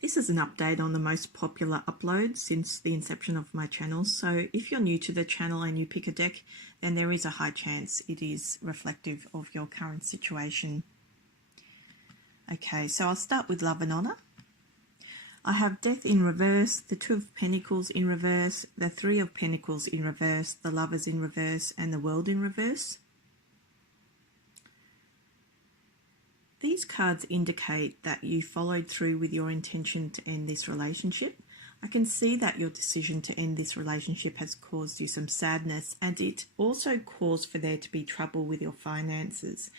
This is an update on the most popular uploads since the inception of my channel. So if you're new to the channel and you pick a deck, then there is a high chance it is reflective of your current situation. Okay, so I'll start with Love and Honor. I have Death in reverse, the Two of Pentacles in reverse, the Three of Pentacles in reverse, the Lovers in reverse, and the World in reverse. These cards indicate that you followed through with your intention to end this relationship. I can see that your decision to end this relationship has caused you some sadness, and it also caused for there to be trouble with your finances.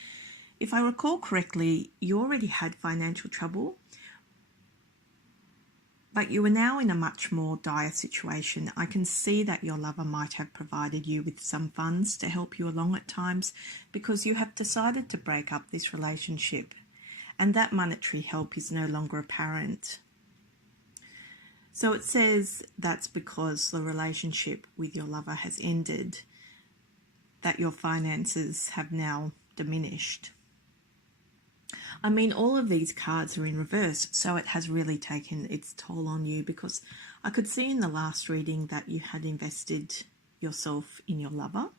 If I recall correctly, you already had financial trouble, but you are now in a much more dire situation. I can see that your lover might have provided you with some funds to help you along at times because you have decided to break up this relationship, and that monetary help is no longer apparent. So it says that's because the relationship with your lover has ended, that your finances have now diminished. I mean, all of these cards are in reverse, so it has really taken its toll on you, because I could see in the last reading that you had invested yourself in your lover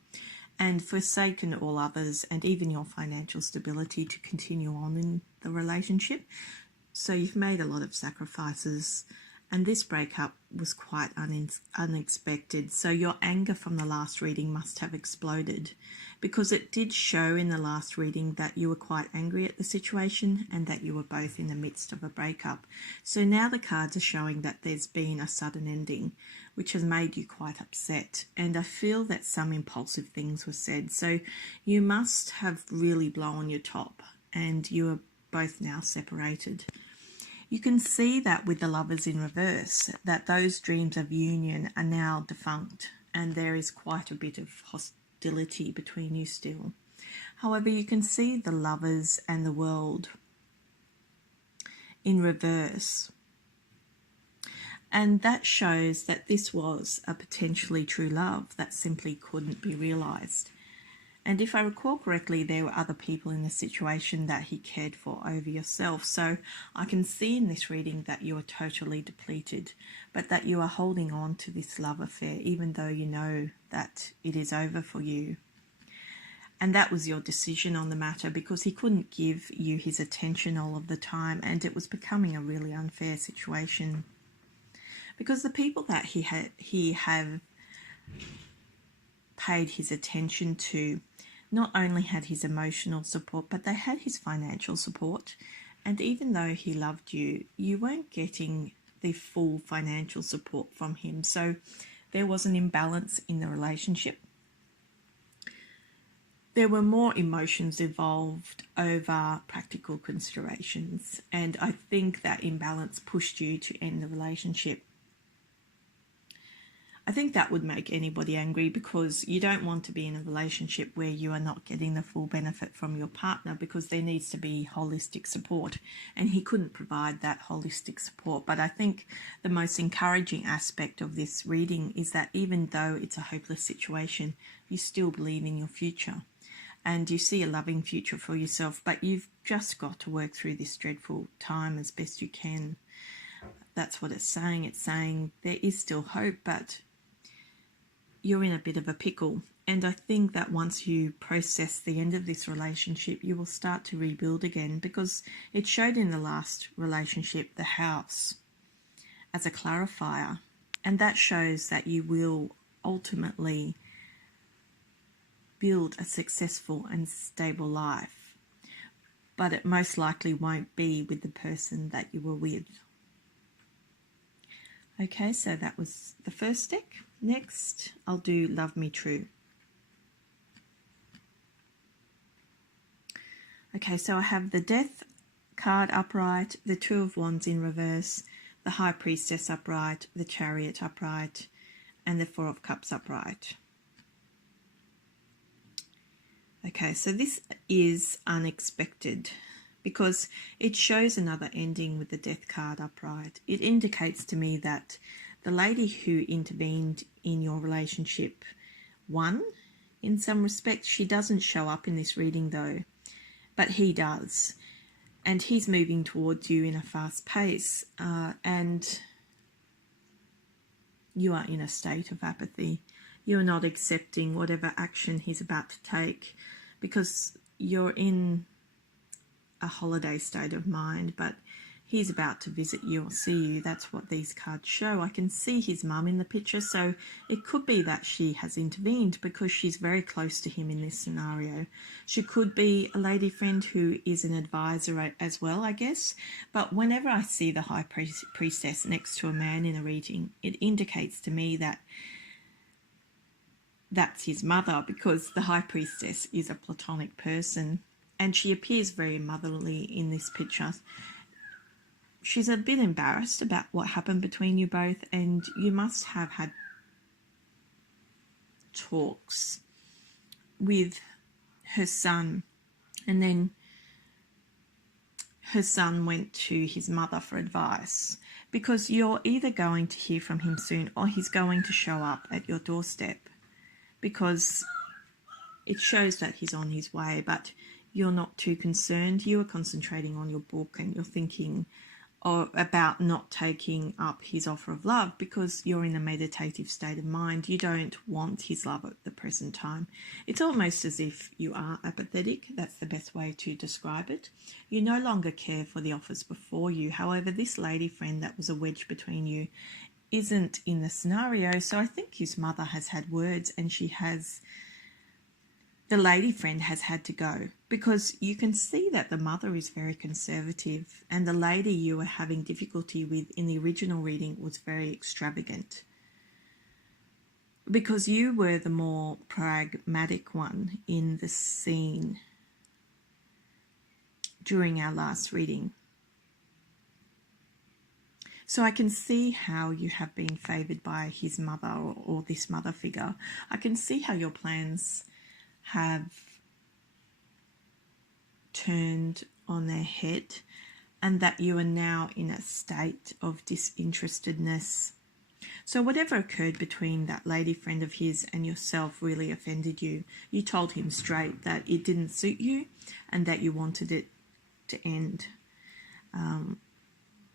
and forsaken all others and even your financial stability to continue on in the relationship. So you've made a lot of sacrifices, and this breakup was quite unexpected. So your anger from the last reading must have exploded, because it did show in the last reading that you were quite angry at the situation and that you were both in the midst of a breakup. So now the cards are showing that there's been a sudden ending, which has made you quite upset. And I feel that some impulsive things were said. So you must have really blown your top, and you are both now separated. You can see that with the Lovers in reverse, that those dreams of union are now defunct, and there is quite a bit of hostility between you still. However, you can see the Lovers and the World in reverse, and that shows that this was a potentially true love that simply couldn't be realised. And if I recall correctly, there were other people in the situation that he cared for over yourself. So I can see in this reading that you are totally depleted, but that you are holding on to this love affair, even though you know that it is over for you. And that was your decision on the matter, because he couldn't give you his attention all of the time, and it was becoming a really unfair situation. Because the people that he had paid his attention to not only had his emotional support, but they had his financial support. And even though he loved you, you weren't getting the full financial support from him. So there was an imbalance in the relationship. There were more emotions involved over practical considerations, and I think that imbalance pushed you to end the relationship. I think that would make anybody angry, because you don't want to be in a relationship where you are not getting the full benefit from your partner, because there needs to be holistic support, and he couldn't provide that holistic support. But I think the most encouraging aspect of this reading is that even though it's a hopeless situation, you still believe in your future and you see a loving future for yourself, but you've just got to work through this dreadful time as best you can. That's what it's saying. It's saying there is still hope, but you're in a bit of a pickle. And I think that once you process the end of this relationship, you will start to rebuild again, because it showed in the last relationship the House as a clarifier, and that shows that you will ultimately build a successful and stable life, but it most likely won't be with the person that you were with. Okay, so that was the first deck. Next, I'll do Love Me True. Okay, so I have the Death card upright, the Two of Wands in reverse, the High Priestess upright, the Chariot upright, and the Four of Cups upright. Okay, so this is unexpected, because it shows another ending with the Death card upright. It indicates to me that the lady who intervened in your relationship won in some respects. She doesn't show up in this reading though, but he does. and he's moving towards you in a fast pace, and you are in a state of apathy. You're not accepting whatever action he's about to take because you're in a holiday state of mind, but he's about to visit you or see you. That's what these cards show. I can see his mum in the picture, so it could be that she has intervened because she's very close to him in this scenario. She could be a lady friend who is an advisor as well, I guess. But whenever I see the High Priestess next to a man in a reading, it indicates to me that that's his mother, because the High Priestess is a platonic person and she appears very motherly in this picture. She's a bit embarrassed about what happened between you both, and you must have had talks with her son, and then her son went to his mother for advice, because you're either going to hear from him soon or he's going to show up at your doorstep, because it shows that he's on his way, but you're not too concerned. You are concentrating on your book and you're thinking about not taking up his offer of love because you're in a meditative state of mind. You don't want his love at the present time. It's almost as if you are apathetic. That's the best way to describe it. You no longer care for the offers before you. However, this lady friend that was a wedge between you isn't in the scenario, so I think his mother has had words, and the lady friend has had to go, because you can see that the mother is very conservative and the lady you were having difficulty with in the original reading was very extravagant, because you were the more pragmatic one in the scene during our last reading. So I can see how you have been favoured by his mother or this mother figure. I can see how your plans have turned on their head, and that you are now in a state of disinterestedness. So whatever occurred between that lady friend of his and yourself really offended you. You told him straight that it didn't suit you and that you wanted it to end.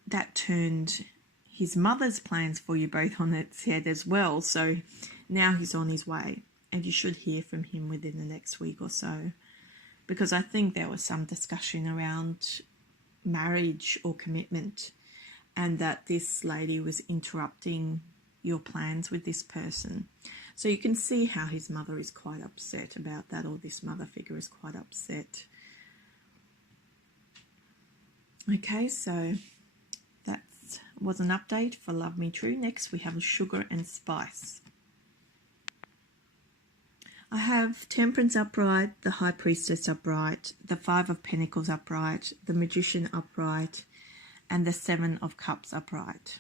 That turned his mother's plans for you both on its head as well. So now he's on his way, and you should hear from him within the next week or so, because I think there was some discussion around marriage or commitment, and that this lady was interrupting your plans with this person. So you can see how his mother is quite upset about that, or this mother figure is quite upset. Okay, so that was an update for Love Me True. Next we have Sugar and Spice. I have Temperance upright, the High Priestess upright, the Five of Pentacles upright, the Magician upright, and the Seven of Cups upright.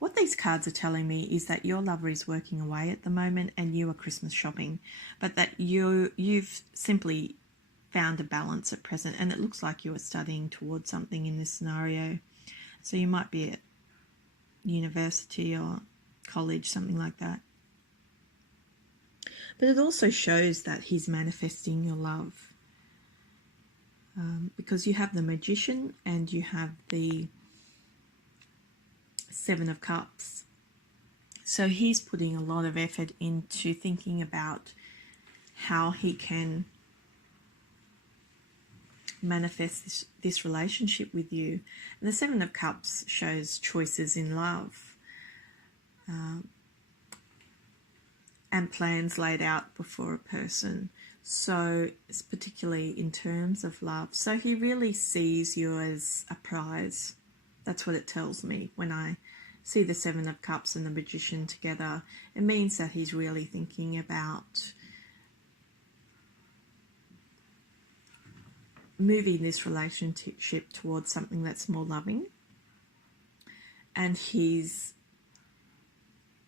What these cards are telling me is that your lover is working away at the moment and you are Christmas shopping, but that you've simply found a balance at present, and it looks like you are studying towards something in this scenario. So you might be at university or college, something like that. But it also shows that he's manifesting your love, because you have the Magician and you have the Seven of Cups. So he's putting a lot of effort into thinking about how he can manifest this relationship with you. And the Seven of Cups shows choices in love. And plans laid out before a person. So it's particularly in terms of love. So he really sees you as a prize. That's what it tells me. When I see the Seven of Cups and the Magician together, it means that he's really thinking about moving this relationship towards something that's more loving. And he's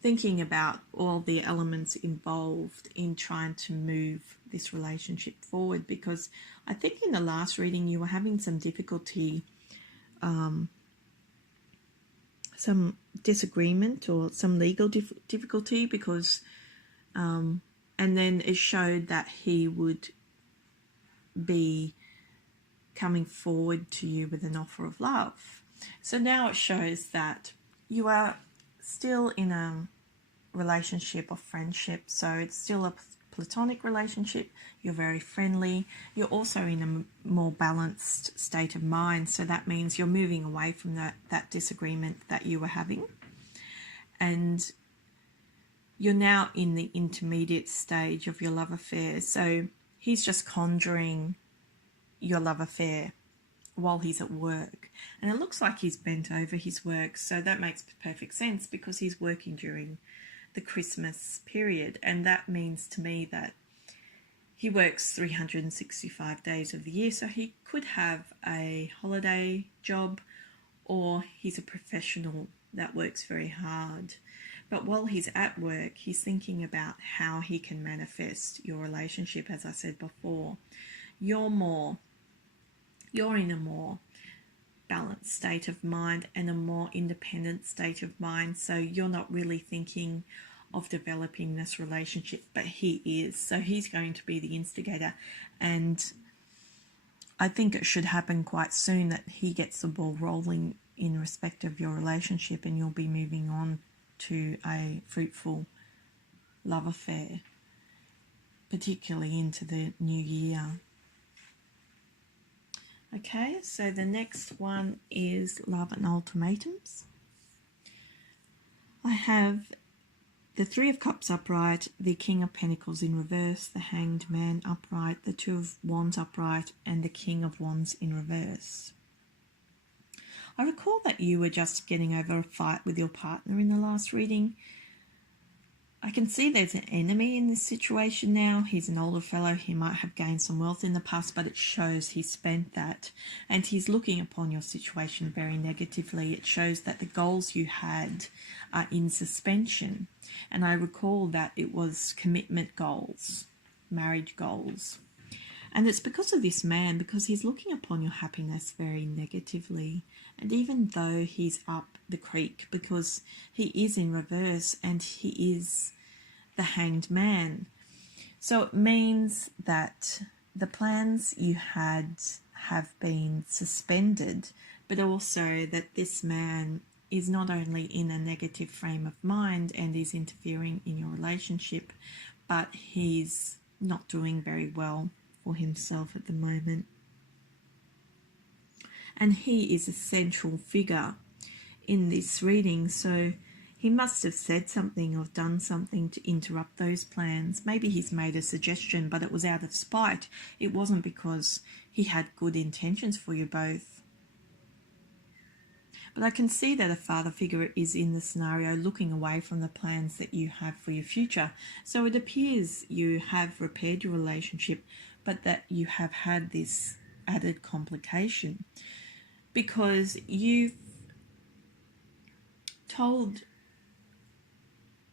thinking about all the elements involved in trying to move this relationship forward, because I think in the last reading you were having some difficulty, some disagreement or some legal difficulty, because and then it showed that he would be coming forward to you with an offer of love. So now it shows that you are still in a relationship of friendship, so it's still a platonic relationship. You're very friendly. You're also in a more balanced state of mind, so that means you're moving away from that disagreement that you were having, and you're now in the intermediate stage of your love affair. So he's just conjuring your love affair while he's at work, and it looks like he's bent over his work, so that makes perfect sense because he's working during the Christmas period, and that means to me that he works 365 days of the year, so he could have a holiday job, or he's a professional that works very hard. But while he's at work, he's thinking about how he can manifest your relationship. As I said before, you're in a more balanced state of mind and a more independent state of mind, so you're not really thinking of developing this relationship, but he is. So he's going to be the instigator, and I think it should happen quite soon that he gets the ball rolling in respect of your relationship, and you'll be moving on to a fruitful love affair, particularly into the new year. Okay, so the next one is Love and Ultimatums. I have the Three of Cups upright, the King of Pentacles in reverse, the Hanged Man upright, the Two of Wands upright, and the King of Wands in reverse. I recall that you were just getting over a fight with your partner in the last reading. I can see there's an enemy in this situation now. He's an older fellow. He might have gained some wealth in the past, but it shows he spent that. And he's looking upon your situation very negatively. It shows that the goals you had are in suspension. And I recall that it was commitment goals, marriage goals. And it's because of this man, because he's looking upon your happiness very negatively. And even though he's up the creek, because he is in reverse and he is the Hanged Man. So it means that the plans you had have been suspended, but also that this man is not only in a negative frame of mind and is interfering in your relationship, but he's not doing very well for himself at the moment. And he is a central figure in this reading, so he must have said something or done something to interrupt those plans. Maybe he's made a suggestion, but it was out of spite. It wasn't because he had good intentions for you both. But I can see that a father figure is in the scenario looking away from the plans that you have for your future. So it appears you have repaired your relationship, but that you have had this added complication because you've told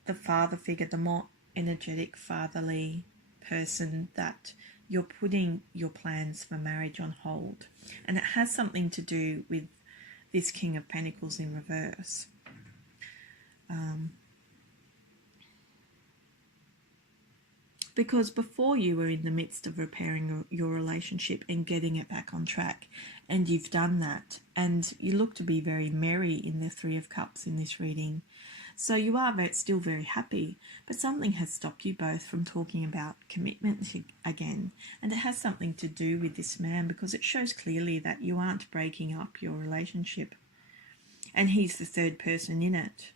the father figure, the more energetic fatherly person, that you're putting your plans for marriage on hold. And it has something to do with this King of Pentacles in reverse. Because before you were in the midst of repairing your relationship and getting it back on track, and you've done that, and you look to be very merry in the Three of Cups in this reading. So you are still very happy, but something has stopped you both from talking about commitment again. And it has something to do with this man, because it shows clearly that you aren't breaking up your relationship. And he's the third person in it.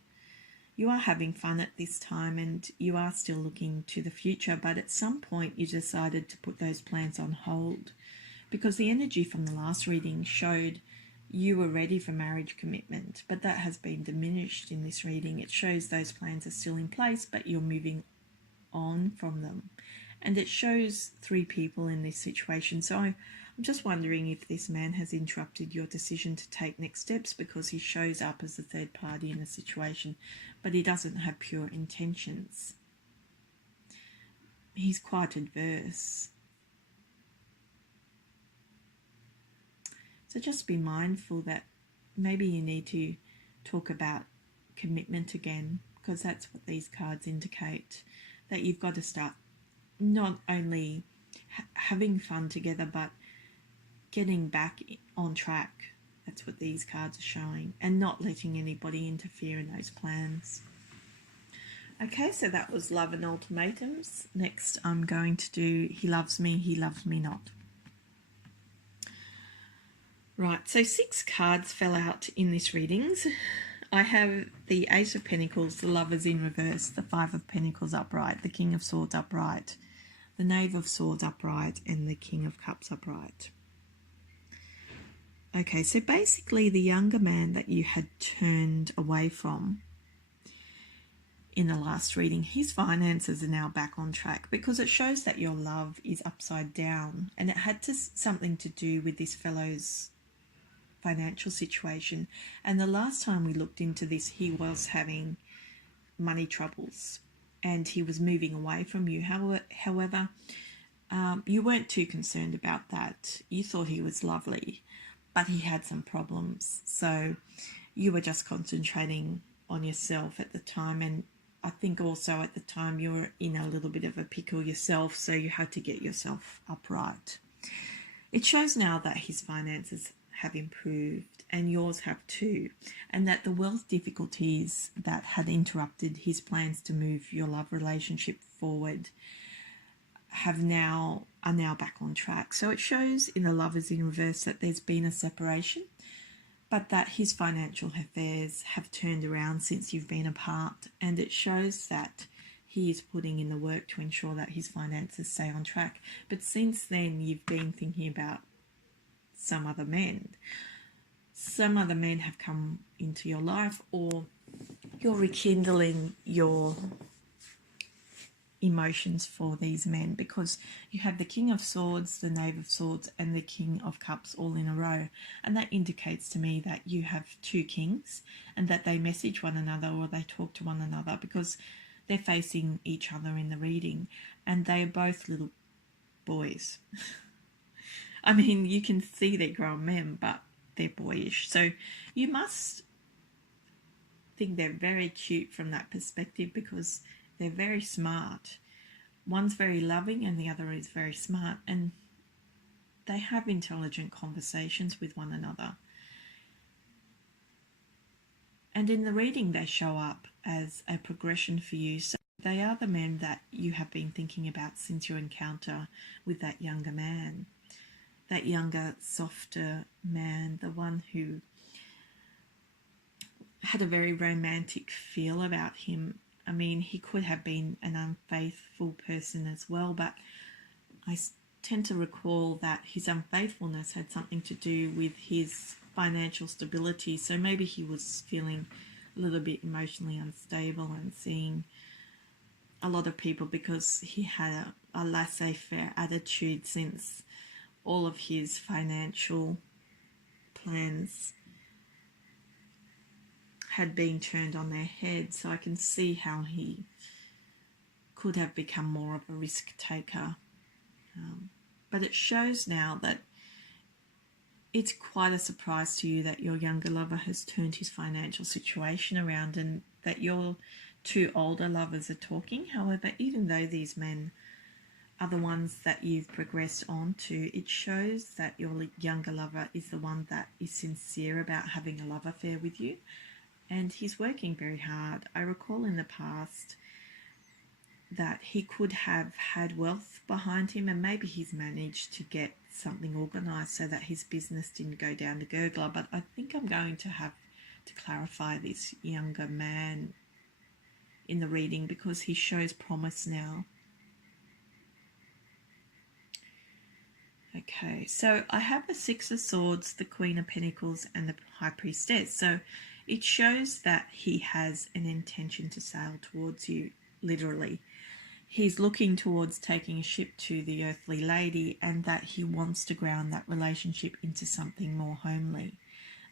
You are having fun at this time and you are still looking to the future, but at some point you decided to put those plans on hold, because the energy from the last reading showed you were ready for marriage commitment, but that has been diminished in this reading. It shows those plans are still in place, but you're moving on from them. And it shows three people in this situation. So I'm just wondering if this man has interrupted your decision to take next steps, because he shows up as the third party in a situation, but he doesn't have pure intentions. He's quite adverse. So just be mindful that maybe you need to talk about commitment again, because that's what these cards indicate, that you've got to start not only having fun together, but getting back on track. That's what these cards are showing, and not letting anybody interfere in those plans. Okay, so that was Love and Ultimatums. Next, I'm going to do He Loves Me, He Loves Me Not. Right, so 6 cards fell out in this readings. I have the Ace of Pentacles, the Lovers in reverse, the Five of Pentacles upright, the King of Swords upright, the Knave of Swords upright, and the King of Cups upright. Okay, so basically the younger man that you had turned away from in the last reading, his finances are now back on track, because it shows that your love is upside down, and it had something to do with this fellow's financial situation. And the last time we looked into this, he was having money troubles and he was moving away from you. However, you weren't too concerned about that. You thought he was lovely, but he had some problems. So you were just concentrating on yourself at the time. And I think also at the time you were in a little bit of a pickle yourself, so you had to get yourself upright. It shows now that his finances have improved and yours have too, and that the wealth difficulties that had interrupted his plans to move your love relationship forward are now back on track. So it shows in the Lovers in reverse that there's been a separation, but that his financial affairs have turned around since you've been apart, and it shows that he is putting in the work to ensure that his finances stay on track. But since then, you've been thinking about some other men. Some other men have come into your life, or you're rekindling your emotions for these men, because you have the King of Swords, the Knave of Swords, and the King of Cups all in a row. And that indicates to me that you have 2 kings, and that they message one another or they talk to one another, because they're facing each other in the reading, and they are both little boys. I mean, you can see they're grown men, but they're boyish. So you must think they're very cute from that perspective, because they're very smart. One's very loving and the other is very smart, and they have intelligent conversations with one another. And in the reading, they show up as a progression for you. So they are the men that you have been thinking about since your encounter with that younger man. That younger, softer man, the one who had a very romantic feel about him. I mean, he could have been an unfaithful person as well, but I tend to recall that his unfaithfulness had something to do with his financial stability. So maybe he was feeling a little bit emotionally unstable and seeing a lot of people, because he had a laissez-faire attitude since all of his financial plans had been turned on their head. So I can see how he could have become more of a risk taker. But it shows now that it's quite a surprise to you that your younger lover has turned his financial situation around, and that your 2 older lovers are talking. However, even though these men are the ones that you've progressed on to, it shows that your younger lover is the one that is sincere about having a love affair with you, and he's working very hard. I recall in the past that he could have had wealth behind him, and maybe he's managed to get something organised so that his business didn't go down the gurgler. But I think I'm going to have to clarify this younger man in the reading, because he shows promise now. Okay, so I have the 6 of Swords, the Queen of Pentacles, and the High Priestess. So it shows that he has an intention to sail towards you, literally. He's looking towards taking a ship to the earthly lady, and that he wants to ground that relationship into something more homely.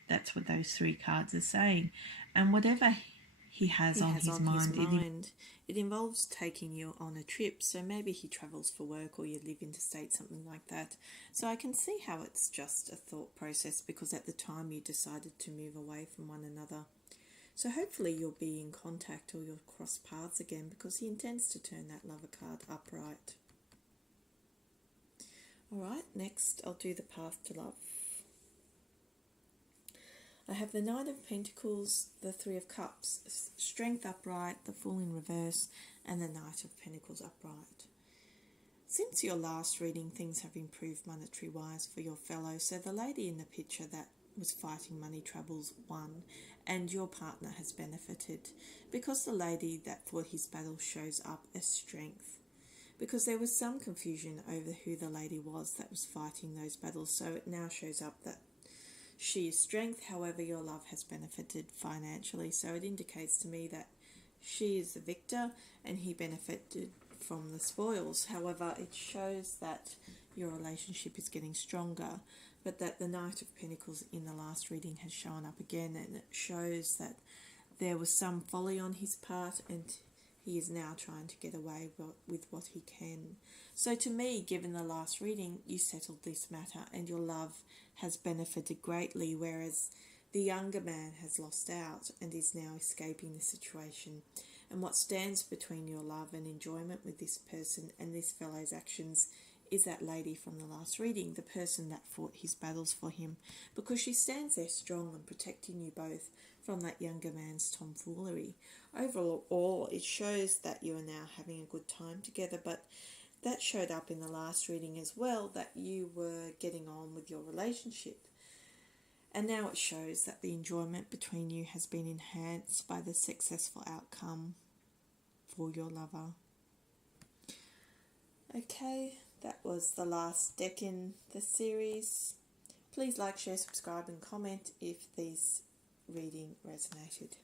That's what those 3 cards are saying. And whatever he has on his mind, it involves taking you on a trip. So maybe he travels for work, or you live interstate, something like that. So I can see how it's just a thought process, because at the time you decided to move away from one another. So hopefully you'll be in contact, or you'll cross paths again, because he intends to turn that lover card upright. Alright, next I'll do the path to love. I have the Knight of Pentacles, the Three of Cups, Strength upright, the Fool in reverse, and the Knight of Pentacles upright. Since your last reading, things have improved monetary-wise for your fellow. So the lady in the picture that was fighting money troubles won, and your partner has benefited because the lady that fought his battle shows up as strength. Because there was some confusion over who the lady was that was fighting those battles, so it now shows up that she is strength. However, your love has benefited financially, so it indicates to me that she is the victor and he benefited from the spoils. However, it shows that your relationship is getting stronger, but that the Knight of Pentacles in the last reading has shown up again, and it shows that there was some folly on his part and he is now trying to get away with what he can. So to me, given the last reading, you settled this matter and your love has benefited greatly, whereas the younger man has lost out and is now escaping the situation. And what stands between your love and enjoyment with this person and this fellow's actions is that lady from the last reading, the person that fought his battles for him, because she stands there strong and protecting you both from that younger man's tomfoolery. Overall, it shows that you are now having a good time together, but that showed up in the last reading as well, that you were getting on with your relationship. And now it shows that the enjoyment between you has been enhanced by the successful outcome for your lover. Okay, that was the last deck in the series. Please like, share, subscribe and comment if this reading resonated.